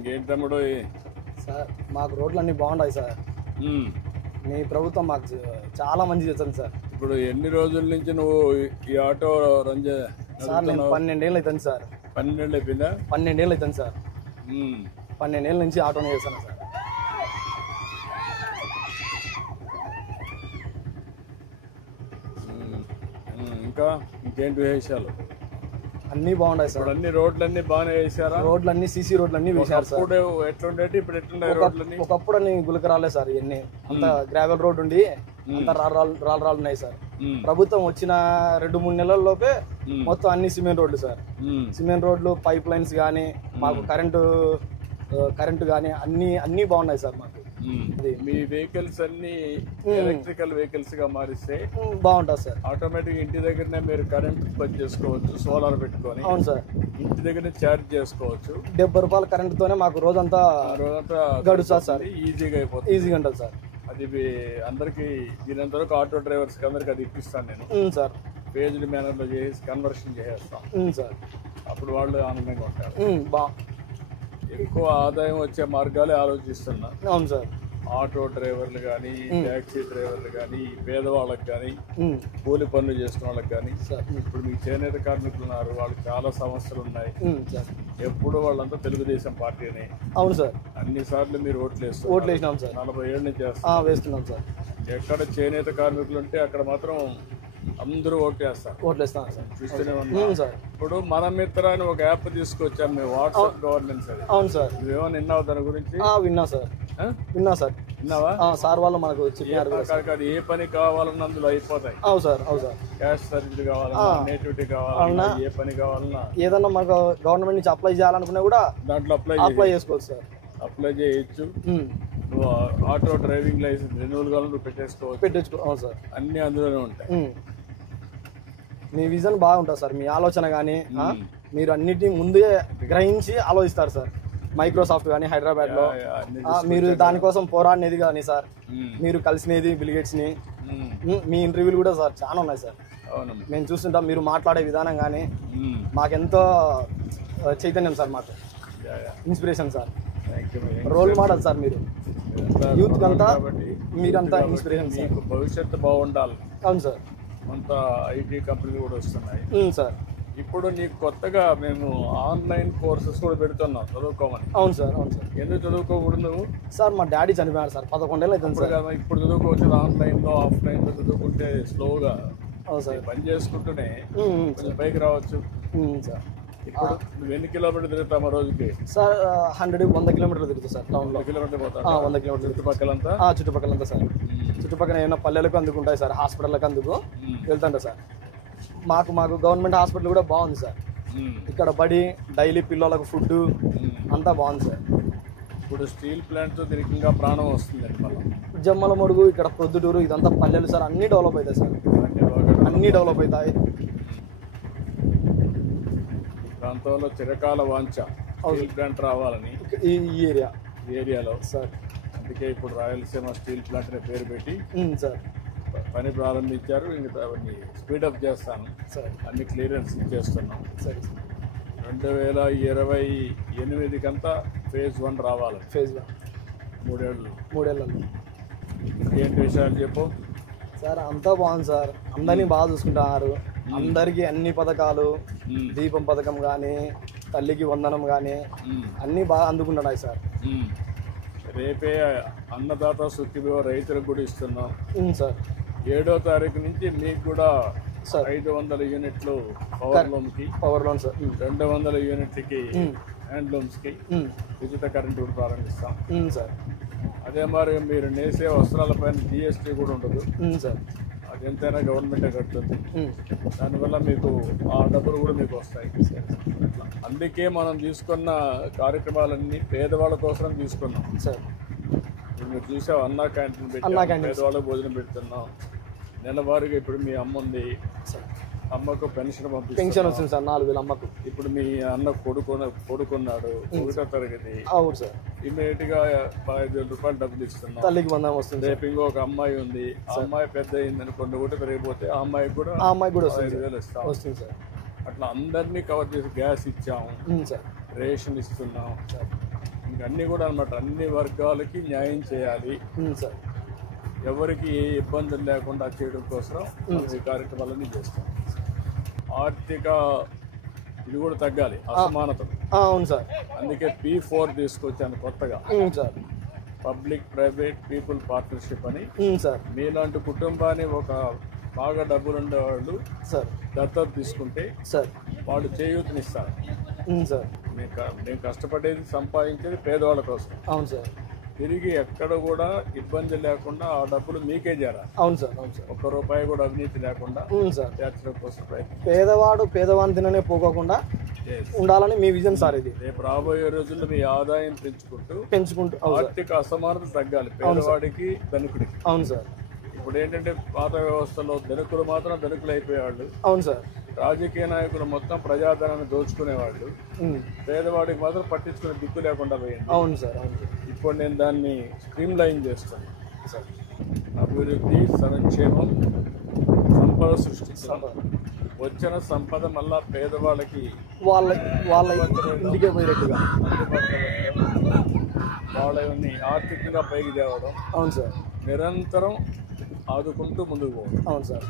ఇంకేంటి తమ్ముడు? సార్ మాకు రోడ్లు అన్నీ బాగుంటాయి సార్. మీ ప్రభుత్వం మాకు చాలా మంచి చేస్తుంది సార్. ఇప్పుడు ఎన్ని రోజుల నుంచి నువ్వు ఈ ఆటో రన్ సార్? నేను 12 ఏళ్ళు అవుతుంది సార్. 12 ఏళ్ళు అయిపోయిందా? 12 ఏళ్ళు అవుతుంది సార్. 12 ఏళ్ళ నుంచి ఆటోనే చేస్తాను సార్. ఇంకా ఇంకేంటి విశేషాలు? అన్నీ బాగుంటాయి సార్. అన్ని రోడ్లన్నీ బాగానే వేసారా? రోడ్లన్నీ సీసీ రోడ్లన్నీ వేసారు సార్. ఎట్లుండేటి ఇప్పుడు ఎట్లున్నాయి రోడ్లన్నీ? ఒకప్పుడు అన్ని గులకరాలే సార్. ఇవన్నీ అంత గ్రావెల్ రోడ్ ఉండి అంత రాళ్ళు ఉన్నాయి సార్. ప్రభుత్వం వచ్చిన 2-3 నెలల్లోపే మొత్తం అన్ని సిమెంట్ రోడ్లు సార్. సిమెంట్ రోడ్లు, పైప్ లైన్స్ కానీ, మాకు కరెంటు కానీ అన్ని బాగున్నాయి సార్. మాకు మీ వెహికల్స్ అన్ని ఎలక్ట్రికల్ వెహికల్స్ గా మారిస్తే బాగుంటుంది సార్. ఆటోమేటిక్ ఇంటి దగ్గరనే మీరు కరెంట్ పని చేసుకోవచ్చు, సోలార్ పెట్టుకొని. అవును సార్. ఇంటి దగ్గర ఛార్జ్ చేసుకోవచ్చు. 70 రూపాయల కరెంట్ తోనే మాకు రోజంతా గడుస్తుంది సార్. ఈజీగా అయిపోతుంది. ఈజీగా ఉంటుంది సార్. అది అందరికి దీనంత వరకు ఆటో డ్రైవర్స్ కి అందరికి అది ఇప్పిస్తాను నేను సార్. పేజ్డ్ మేనర్ లో చేసి కన్వర్షన్ చేసేస్తాం సార్. అప్పుడు వాళ్ళు ఆనందంగా ఉంటారు. ఎక్కువ ఆదాయం వచ్చే మార్గాలే ఆలోచిస్తున్నా. అవును సార్. ఆటో డ్రైవర్లు కానీ, ట్యాక్సీ డ్రైవర్లు కానీ, పేదవాళ్ళకి కానీ, కూలి పనులు చేసిన వాళ్ళకి కానీ. ఇప్పుడు మీకు చేనేత కార్మికులు ఉన్నారు, వాళ్ళకి చాలా సమస్యలు ఉన్నాయి. ఎప్పుడు వాళ్ళంతా తెలుగుదేశం పార్టీనే. అవును సార్. అన్ని సార్లు మీరు ఓట్లు వేసినాం సార్. 40 ఏళ్ళ నుంచి వేస్తున్నాం సార్. ఎక్కడ చేనేత కార్మికులు ఉంటే అక్కడ మాత్రం అందరూ ఓట్లేస్తాం సార్. చూస్తూనే ఉన్నాం సార్. ఇప్పుడు మన మిత్ర అని ఒక యాప్ తీసుకొచ్చాం మేము, వాట్సాప్ గవర్నెన్స్ అది. అవును సార్. నువ్వేమో విన్నావు దాని గురించి? విన్నా సార్. విన్నావా? సార్ వాళ్ళు మనకు చెప్పినారు. అది ఏ పని కావాలన్నా అందులో అయిపోతాయి. అవును సార్. క్యాష్ సర్టిఫికేట్ కావాలన్నా, నేటివిటీ కావాలన్నా, ఏ పని కావాలన్నా, ఏదన్నా మనకు గవర్నమెంట్ నుంచి అప్లై చేయాలనుకున్నా కూడా దాంట్లో అప్లై చేసుకోవచ్చు సార్. అప్లై చేయొచ్చు. నువ్వు ఆటో డ్రైవింగ్ లైసెన్స్ రెన్యూవల్ కావాలని నువ్వు పెట్టేసుకోవచ్చు. అవును సార్. అన్ని అందులోనే ఉంటాయి. మీ విజన్ బాగుంటుంది సార్. మీ ఆలోచన కానీ మీరు అన్నిటినీ ముందే గ్రహించి ఆలోచిస్తారు సార్. మైక్రోసాఫ్ట్ కానీ హైదరాబాద్ లో మీరు దానికోసం పోరాడినది కానీ సార్, మీరు కలిసినది బిల్ గేట్స్ ని. మీ ఇంటర్వ్యూలు కూడా సార్ చాలా ఉన్నాయి సార్. మేము చూస్తుంటాం. మీరు మాట్లాడే విధానం కానీ మాకెంతో చైతన్యం సార్. మాకు inspiration sir. Role model sir. మీరు యూత్ అంతా మీరంతా ఇన్స్పిరేషన్ సార్. భవిష్యత్తు బాగుండాలి. అవును సార్. అంతా ఐటీ కంపెనీలు కూడా వస్తున్నాయి సార్. ఇప్పుడు నీకు కొత్తగా మేము ఆన్లైన్ కోర్సెస్ కూడా పెడుతున్నాం చదువుకోమని. అవును సార్. ఎందుకు చదువుకోకూడదు నువ్వు? సార్ మా డాడీ చనిపోయాడు సార్. 11 ఏళ్ళు అవుతుంది సార్. ఇప్పుడు చదువుకోవచ్చు. ఆన్లైన్ లో, ఆఫ్లైన్ లో చదువుకుంటే స్లోగా పని చేసుకుంటూనే కొంచెం పైకి రావచ్చు సార్. ఇప్పుడు నువ్వు ఎన్ని కిలోమీటర్లు తిరుగుతావు ఆ రోజుకి? సార్ 100 కిలోమీటర్లు తిరుగుతావు సార్. టౌన్ లో కిలోమీటర్లు పోతావు? 100 కిలోమీటర్లు. చుట్టుపక్కలంతా సార్. చుట్టుపక్కల ఏమైనా పల్లెలకు అందుకుంటాయి సార్, హాస్పిటల్కి అందుకు వెళ్తుంటా సార్. మాకు గవర్నమెంట్ హాస్పిటల్ కూడా బాగుంది సార్. ఇక్కడ బడి, డైలీ పిల్లలకు ఫుడ్ అంతా బాగుంది సార్. ఇప్పుడు స్టీల్ ప్లాంట్ దీనికి ఇంకా ప్రాణం వస్తుందండి. మళ్ళీ జమ్మల మడుగు, ఇక్కడ ప్రొద్దుటూరు, ఇదంతా పల్లెలు సార్. అన్ని డెవలప్ అవుతాయి సార్. అన్ని డెవలప్ అవుతాయి. ప్రాంతంలో చిరకాల వాంఛ స్టీల్ ప్లాంట్ రావాలని ఈ ఏరియాలో సార్. అందుకే ఇప్పుడు రాయలసీమ స్టీల్ ప్లాంట్ అనే పేరు పెట్టి సార్ పని ప్రారంభించారు. ఇంకా అవన్నీ స్పీడప్ చేస్తాను సార్. అన్ని క్లియరెన్స్ ఇచ్చేస్తున్నాం. సరే. 2028 కంతా phase 1 రావాలి. phase 1 మూడేళ్ళలో. ఏంటి విషయాలు చెప్పు సార్. అంతా బాగుంది సార్. అందరినీ బాగా చూసుకుంటున్నారు. అందరికీ అన్ని పథకాలు, దీపం పథకం కానీ, తల్లికి వందనం కానీ అన్నీ బాగా అందుకుంటున్నాయి సార్. రేపే అన్నదాత సుఖీభవ రైతులకు కూడా ఇస్తున్నాం సార్. 7వ తారీఖు నుంచి మీకు కూడా 500 యూనిట్లు పవర్ లోన్ సార్. 200 యూనిట్లకి హ్యాండ్లూమ్స్ కి ఉచిత కరెంట్ కూడా ప్రారంభిస్తాం సార్. అదే మరి మీరు నేసే వస్త్రాలపైన GST కూడా ఉండదు సార్. అది ఎంతైనా గవర్నమెంటే కడుతుంది. దానివల్ల మీకు ఆ డబ్బులు కూడా మీకు వస్తాయి. అందుకే మనం తీసుకున్న కార్యక్రమాలన్నీ పేదవాళ్ళ కోసం తీసుకున్నాం సార్. మీరు చూసావు, అన్నా క్యాంటీన్ పెట్టి పేదవాళ్ళకి భోజనం పెడుతున్నాం. నెలవారీగా ఇప్పుడు మీ అమ్మ ఉంది, అమ్మకు పెన్షన్ వస్తుంది సార్. 4,000 అమ్మకు. ఇప్పుడు మీ అన్న కొడుకున్నాడు 1వ తరగతి. అవును సార్. ఇమీడియట్ గా 5,000 రూపాయలు డబ్బులు ఇస్తున్నాం. తల్లికి వందనం వస్తుంది. రేపు ఇంకొక అమ్మాయి ఉంది, ఆ అమ్మాయి పెద్ద అయింది అనుకోండి, ఒకటి పెరిగిపోతే ఆ అమ్మాయికి కూడా 5,000 ఇస్తాం. వస్తుంది సార్. అట్లా అందరినీ కవర్ చేసి గ్యాస్ ఇచ్చాము సార్, రేషన్ ఇస్తున్నాం. అన్నీ కూడా అన్నమాట అన్ని వర్గాలకి న్యాయం చేయాలి, సార్ ఎవరికి ఏ ఇబ్బందులు లేకుండా చేయడం కోసం మనం ఈ కార్యక్రమాలన్నీ చేస్తాం. ఆర్థిక ఇది కూడా తగ్గాలి, అసమానతలు. అవును సార్. అందుకే P4 తీసుకొచ్చాను కొత్తగా, sir public private people partnership అని. సార్ మీలాంటి కుటుంబాన్ని ఒక బాగా డబ్బులు ఉండేవాళ్ళు సార్ దత్తత తీసుకుంటే సార్ వాళ్ళు చేయూతనిస్తారు. సార్ మేము కష్టపడేది సంపాదించేది పేదవాళ్ళ కోసం. అవును సార్. తిరిగి ఎక్కడ కూడా ఇబ్బంది లేకుండా ఆ డబ్బులు మీకే చేరాలి. అవును సార్. అవును సార్. ఒక్క రూపాయి కూడా అవినీతి లేకుండా సార్ చేర్చడం కోసం ప్రయత్నం. పేదవాడు పేదవాని తిననే పోకోకుండా ఉండాలని మీ విజన్ సార్ ఇది. రేపు రాబోయే రోజుల్లో మీ ఆదాయం పెంచుకుంటూ ఆర్థిక అసమానత తగ్గాలి పేదవాడికి ధనికుడికి. అవును సార్. ఇప్పుడు ఏంటంటే పాత వ్యవస్థలో ధనికులు మాత్రం ధనికులు అయిపోయేవాళ్ళు. అవును సార్. రాజకీయ నాయకులు మొత్తం ప్రజాధనాన్ని దోచుకునేవాళ్ళు, పేదవాడికి మాత్రం పట్టించుకునే దిక్కు లేకుండా పోయింది. అవును సార్. అవును. ఇప్పుడు నేను దాన్ని స్ట్రీమ్ లైన్ చేస్తాను సార్. అభివృద్ధి, సంక్షేమం, సంపద సృష్టించడం, వచ్చిన సంపద మళ్ళా పేదవాళ్ళకి వాళ్ళ ఇంటికే పోయేట్టుగా వాళ్ళని ఆర్థికంగా పైకి తేవడం. అవును సార్. నిరంతరం ఆదుకుంటూ ముందుకు పోవడం. అవును సార్.